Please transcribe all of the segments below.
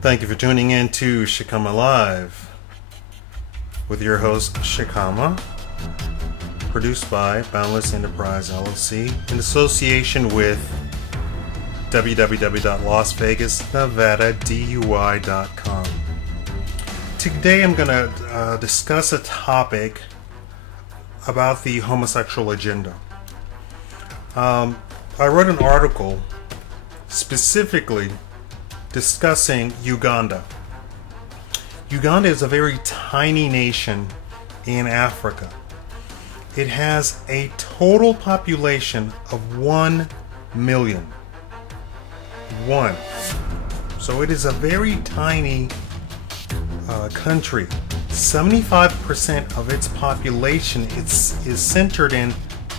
Thank you for tuning in to Shikama Live with your host Shikama, produced by Boundless Enterprise LLC in association with www.lasvegasnevadadui.com. Today I'm going to discuss a topic about the homosexual agenda. I wrote an article specifically discussing Uganda. Uganda is a very tiny nation in Africa. It has a total population of 1 million. So it is a very tiny country. 75% of its population is centered in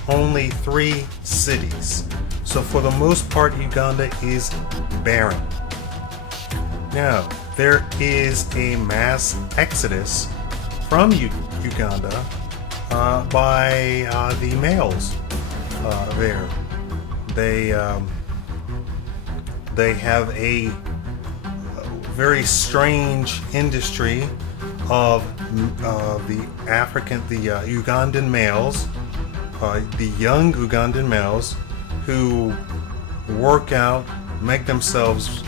only 3 cities. So for the most part, Uganda is barren. Now, there is a mass exodus from Uganda by the males there. They have a very strange industry of the Ugandan males, the young Ugandan males who work out, make themselves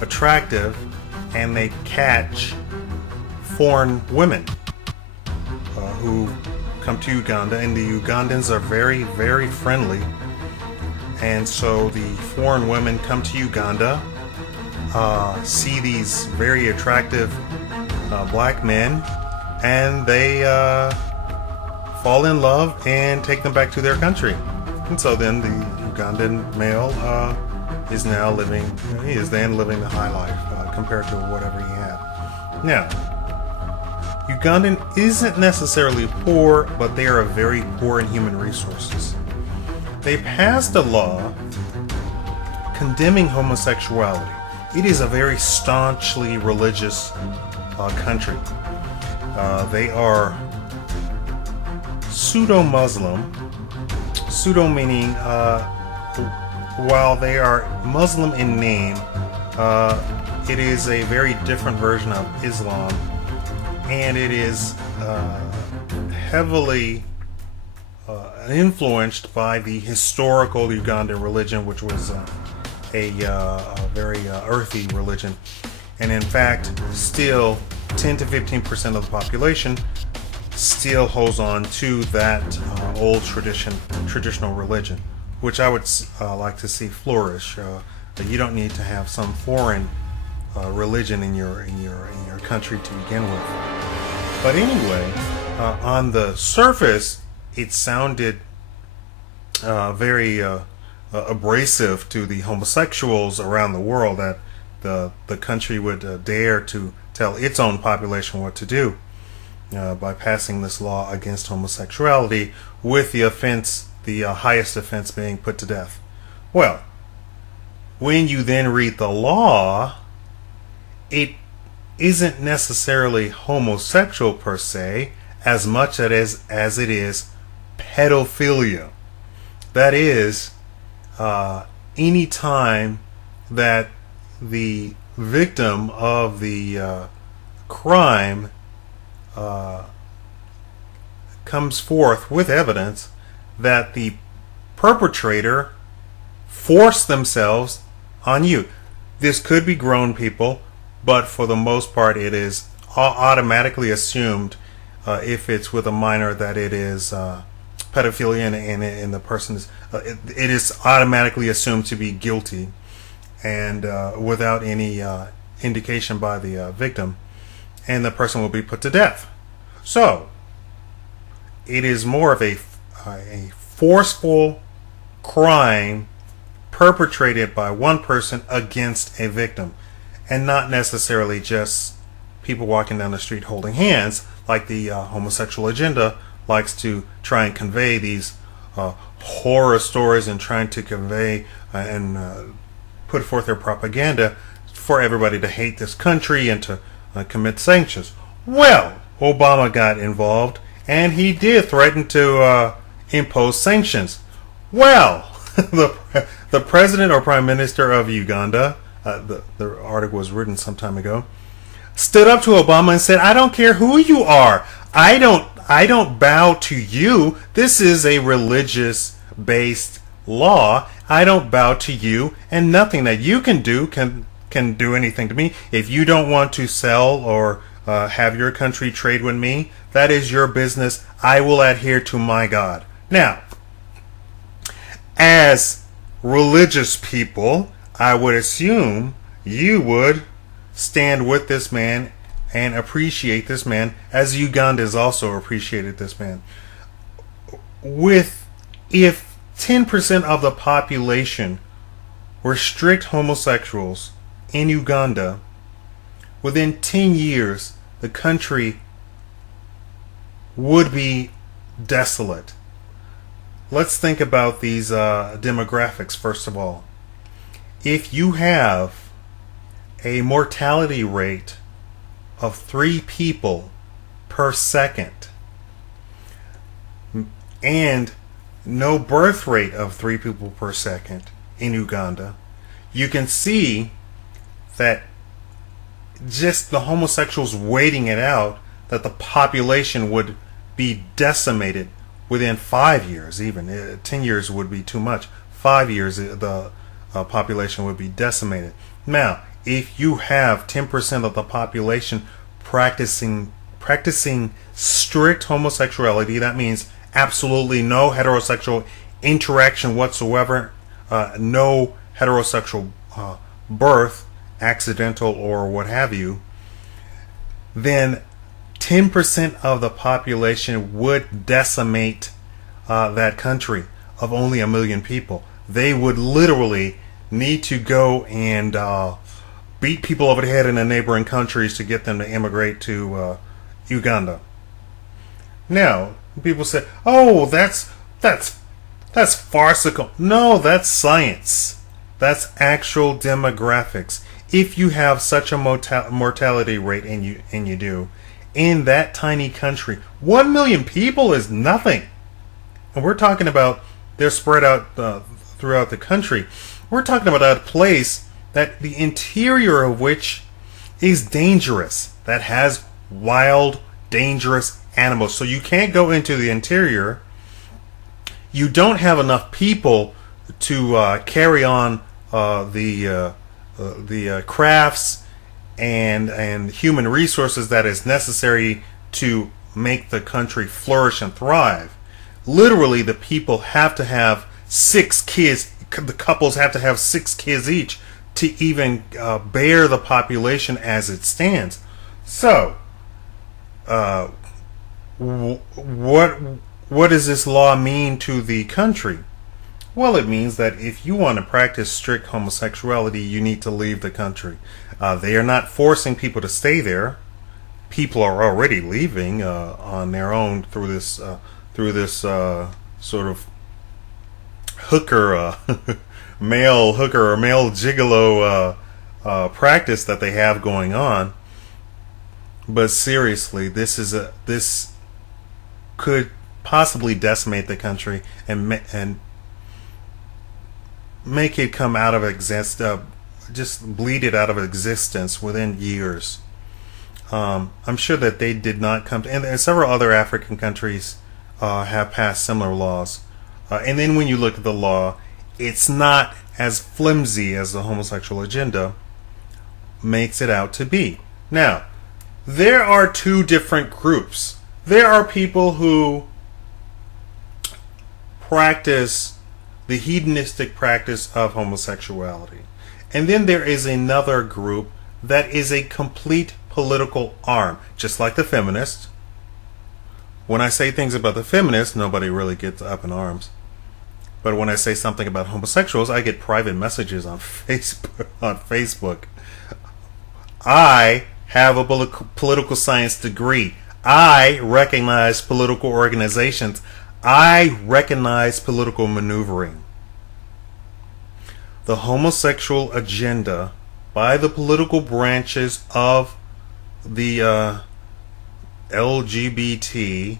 attractive, and they catch foreign women who come to Uganda, and the Ugandans are very, very friendly, and so the foreign women come to Uganda, see these very attractive black men, and they fall in love and take them back to their country. And so then the Ugandan male is then living the high life compared to whatever he had. Now, Ugandan isn't necessarily poor, but they are very poor in human resources. They passed a law condemning homosexuality. It is a very staunchly religious country. They are pseudo-Muslim, pseudo meaning while they are Muslim in name, it is a very different version of Islam, and it is heavily influenced by the historical Ugandan religion, which was a very earthy religion. And in fact, still 10 to 15% of the population still holds on to that old traditional religion, which I would like to see flourish. You don't need to have some foreign religion in your country to begin with. But anyway, on the surface, it sounded very abrasive to the homosexuals around the world that the country would dare to tell its own population what to do by passing this law against homosexuality, with the offense, the highest offense, being put to death. Well, when you then read the law, it isn't necessarily homosexual per se, as much as it is pedophilia. That is, any time that the victim of the crime comes forth with evidence that the perpetrator forced themselves on you. This could be grown people, but for the most part it is automatically assumed, if it's with a minor, that it is pedophilia, and the person is it is automatically assumed to be guilty, and without any indication by the victim, and the person will be put to death. So it is more of a forceful crime perpetrated by one person against a victim, and not necessarily just people walking down the street holding hands, like the homosexual agenda likes to try and convey these horror stories, and trying to convey and put forth their propaganda for everybody to hate this country and to commit sanctions. Well, Obama got involved, and he did threaten to impose sanctions. Well, the president or prime minister of Uganda the article was written some time ago, stood up to Obama and said, "I don't care who you are. I don't bow to you. This is a religious-based law. I don't bow to you, and nothing that you can do can do anything to me. If you don't want to sell or have your country trade with me, that is your business. I will adhere to my God." Now, as religious people, I would assume you would stand with this man and appreciate this man, as Ugandans also appreciated this man. If 10% of the population were strict homosexuals in Uganda, within 10 years, the country would be desolate. Let's think about these demographics first of all. If you have a mortality rate of 3 people per second and no birth rate of 3 people per second in Uganda, you can see that just the homosexuals waiting it out, that the population would be decimated within 5 years. Even 10 years would be too much. 5 years the population would be decimated. Now, if you have 10% of the population practicing strict homosexuality, that means absolutely no heterosexual interaction whatsoever, no heterosexual birth, accidental or what have you, then 10% of the population would decimate that country of only 1 million people. They would literally need to go and beat people over the head in the neighboring countries to get them to immigrate to Uganda. Now, people say, "Oh, that's farcical." No, that's science. That's actual demographics. If you have such a mortality rate, and you do, in that tiny country, 1 million people is nothing. And we're talking about they're spread out throughout the country. We're talking about a place that the interior of which is dangerous, that has wild, dangerous animals. So you can't go into the interior. You don't have enough people to carry on the crafts and human resources that is necessary to make the country flourish and thrive. Literally, the people have to have 6 kids. The couples have to have 6 kids each to even bear the population as it stands. So, what does this law mean to the country? Well, it means that if you want to practice strict homosexuality, you need to leave the country. They are not forcing people to stay there. People are already leaving on their own through this sort of hooker, male hooker or male gigolo practice that they have going on. But seriously, this could possibly decimate the country and make it come out of existence, just bleed it out of existence within years. I'm sure that they did not come to, and several other African countries have passed similar laws. And then when you look at the law, it's not as flimsy as the homosexual agenda makes it out to be. Now, there are 2 different groups. There are people who practice the hedonistic practice of homosexuality. And then there is another group that is a complete political arm, just like the feminists. When I say things about the feminists, nobody really gets up in arms. But when I say something about homosexuals, I get private messages on Facebook. I have a political science degree. I recognize political organizations. I recognize political maneuvering. The homosexual agenda by the political branches of the LGBT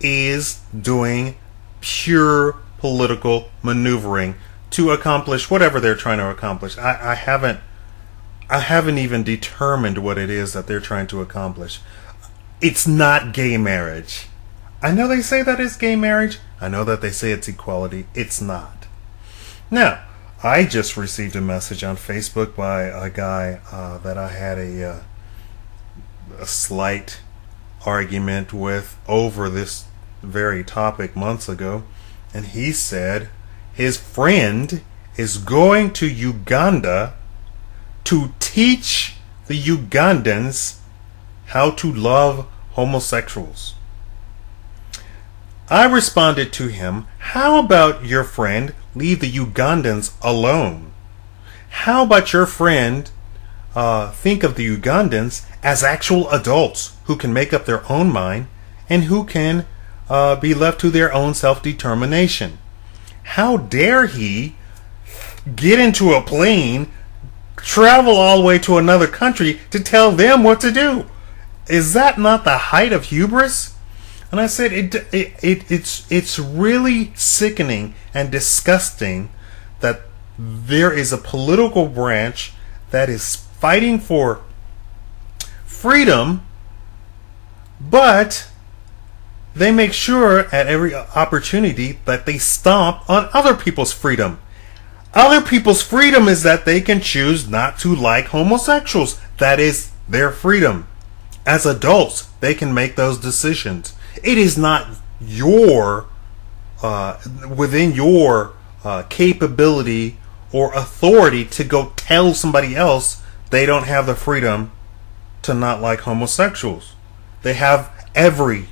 is doing pure political maneuvering to accomplish whatever they're trying to accomplish. I haven't even determined what it is that they're trying to accomplish. It's not gay marriage. I know they say that it's gay marriage. I know that they say it's equality. It's not. Now, I just received a message on Facebook by a guy that I had a slight argument with over this very topic months ago, and he said his friend is going to Uganda to teach the Ugandans how to love homosexuals. I responded to him, how about your friend leave the Ugandans alone? How about your friend think of the Ugandans as actual adults who can make up their own mind and who can be left to their own self-determination? How dare he get into a plane, travel all the way to another country to tell them what to do? Is that not the height of hubris? And I said, it's really sickening and disgusting that there is a political branch that is fighting for freedom, but they make sure at every opportunity that they stomp on other people's freedom. Other people's freedom is that they can choose not to like homosexuals. That is their freedom. As adults, they can make those decisions. It is not your within your capability or authority to go tell somebody else they don't have the freedom to not like homosexuals. They have every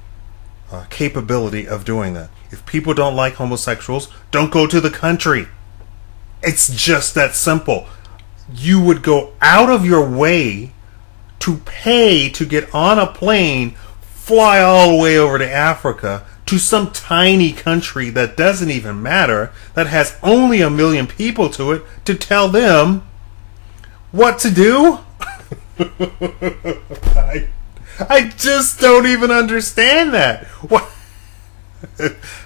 capability of doing that. If people don't like homosexuals, don't go to the country. It's just that simple. You would go out of your way to pay to get on a plane, fly all the way over to Africa, to some tiny country that doesn't even matter, that has only 1 million people to it, to tell them what to do? I just don't even understand that. What?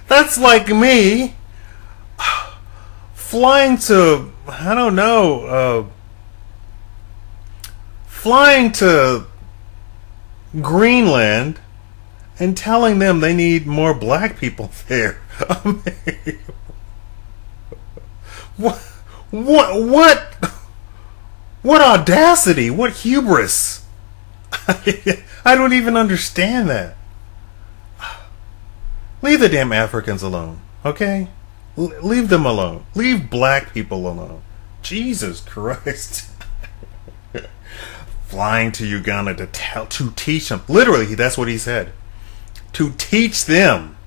That's like me flying to, I don't know, flying to Greenland and telling them they need more black people there. I mean, what audacity, what hubris. I don't even understand that. Leave the damn Africans alone, okay? Leave them alone. Leave black people alone. Jesus Christ. Flying to Uganda to teach them. Literally, that's what he said. To teach them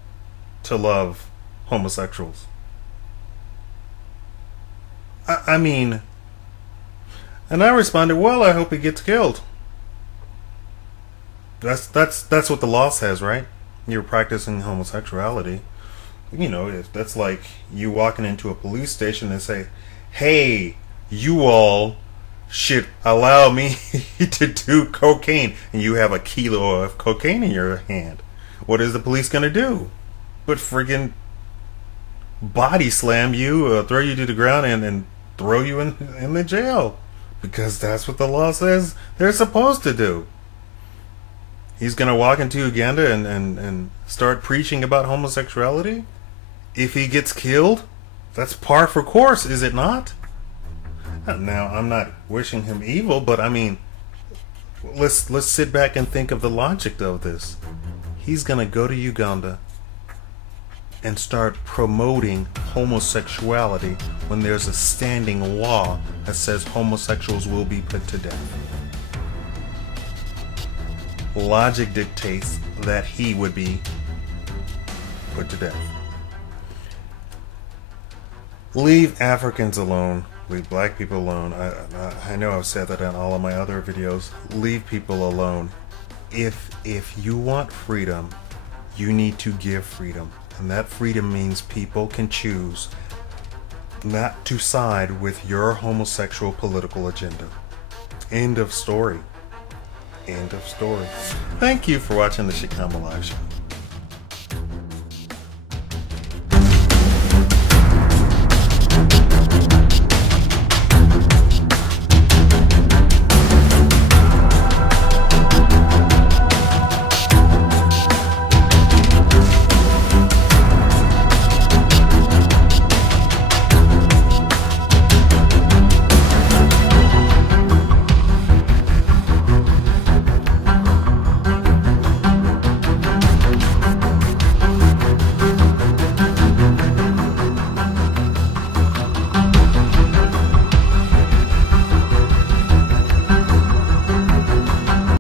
to love homosexuals. I mean, and I responded, well, I hope he gets killed. That's what the law says, right? You're practicing homosexuality. You know, that's like you walking into a police station and say, hey, you all should allow me to do cocaine, and you have a kilo of cocaine in your hand. What is the police gonna do but friggin' body slam you, throw you to the ground, and throw you in the jail? Because that's what the law says they're supposed to do. He's gonna walk into Uganda and start preaching about homosexuality? If he gets killed, that's par for course, is it not? Now, I'm not wishing him evil, but I mean, let's sit back and think of the logic of this. He's gonna go to Uganda and start promoting homosexuality when there's a standing law that says homosexuals will be put to death. Logic dictates that he would be put to death. Leave Africans alone. Leave black people alone. I know I've said that in all of my other videos. Leave people alone. If you want freedom, you need to give freedom. And that freedom means people can choose not to side with your homosexual political agenda. End of story. End of story. Thank you for watching the Shikama Live Show.